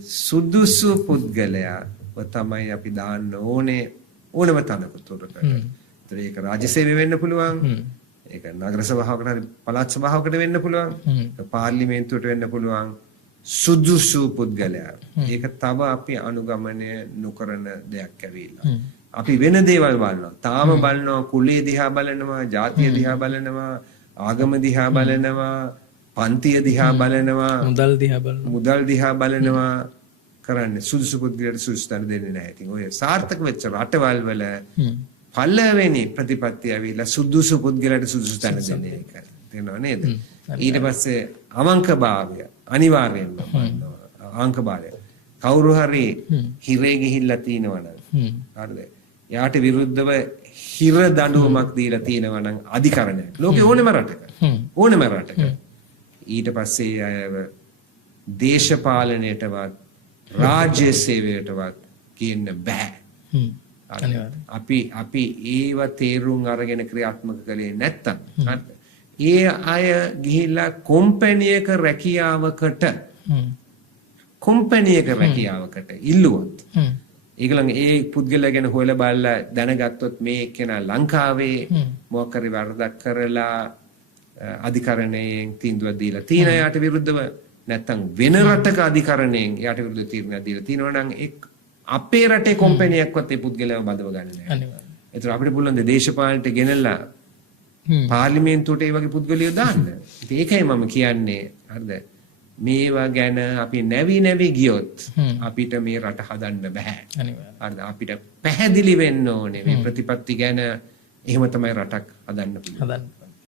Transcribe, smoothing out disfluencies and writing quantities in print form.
සුදුසු පුද්ගලයා තමයි අපි දාන්න ඕනේ ඕනම තනතුරකට. ඒක රාජ්‍ය සේවය වෙන්න පුළුවන්. ඒක නගර සභාවකට හරි පළාත් සභාවකට වෙන්න පුළුවන්. පාර්ලිමේන්තුවට වෙන්න පුළුවන්. සුදුසු පුද්ගලයා. ඒක තව අපි අනුගමනය නොකරන දෙයක් ඇවිල්ලා. අපි වෙන දේවල් බලනවා. තාම බලනවා කුලයේ දිහා බලනවා, ජාතිය දිහා බලනවා, ආගම දිහා බලනවා, පන්තිය දිහා බලනවා, මුදල් දිහා බලනවා කරන්නේ. සුදුසු පුද්ගලයාට සුදුසු තැන දෙන්නේ නැහැ. ඉතින් ඔය සාර්ථක වෙච්ච රටවල් වල පළවෙනි ප්‍රතිපත්තිය ඇවිල්ලා සුදුසු පුද්ගලයාට සුදුසු තැන දෙන්නේ ඒක. තේරෙනව නේද? ඊට පස්සේ අවංකභාවය අනිවාර්යෙන්ම අවංකභාවය. කවුරු හරි හිරේ ගිහිල්ලා තිනවනම් හරිද? යාට විරුද්ධව හිර දඬුවමක් දීලා තිනවනම් අධිකරණයක්. ලෝකේ ඕනෙම රටක. ඊට පස්සේ අයව දේශපාලනයටවත් රාජ්‍ය සේවයටවත් කියන්න බෑ. අපි ඒව තේරුම් අරගෙන ක්‍රියාත්මක කළේ නැත්තම් ඒ අය ගිහිල්ලා කොම්පැනියක රැකියාවකට ඉල්ලුවොත් ඒගොල්ලන් ඒ පුද්ගලයා ගැන හොයලා බලලා දැනගත්තොත් මේ කෙනා ලංකාවේ මොකක් හරි වරදක් කරලා අධිකරණයෙන් තීන්දුවක් දීලා තියෙන යාට විරුද්ධව නැත්තම් වෙන රටක අධිකරණයෙන් යාට විරුද්ධව තීරණයක් දීලා තියෙනවා නම් අපේ රටේ කොම්පැනියක්වත් ඒ පුද්ගලයාව බදව ගන්න නැහැ. ඒතර අපිට පුළුවන් දේශපාලනට ගෙනල්ලා පාර්ලිමේන්තුවට ඒ වගේ පුද්ගලයෝ දාන්න. ඉතින් ඒකයි මම කියන්නේ හරිද? මේවා ගැන අපි නැවි ගියොත් අපිට මේ රට හදන්න බෑ. හරිද? අපිට පැහැදිලි වෙන්න ඕනේ මේ ප්‍රතිපත්ති ගැන. එහෙම තමයි රටක් හදන්න පුළුවන්.